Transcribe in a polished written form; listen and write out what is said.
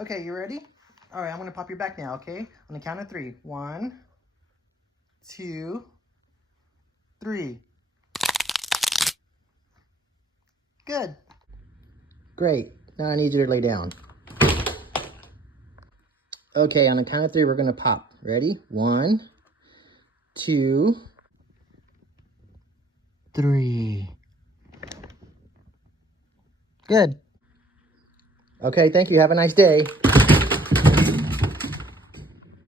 Okay, you ready? All right, I'm gonna pop your back now, okay? On the count of 3. 1, 2, 3. Good. Great. Now I need you to lay down. Okay, on the count of 3, we're gonna pop. Ready? 1, 2, 3. Good. Okay, thank you. Have a nice day.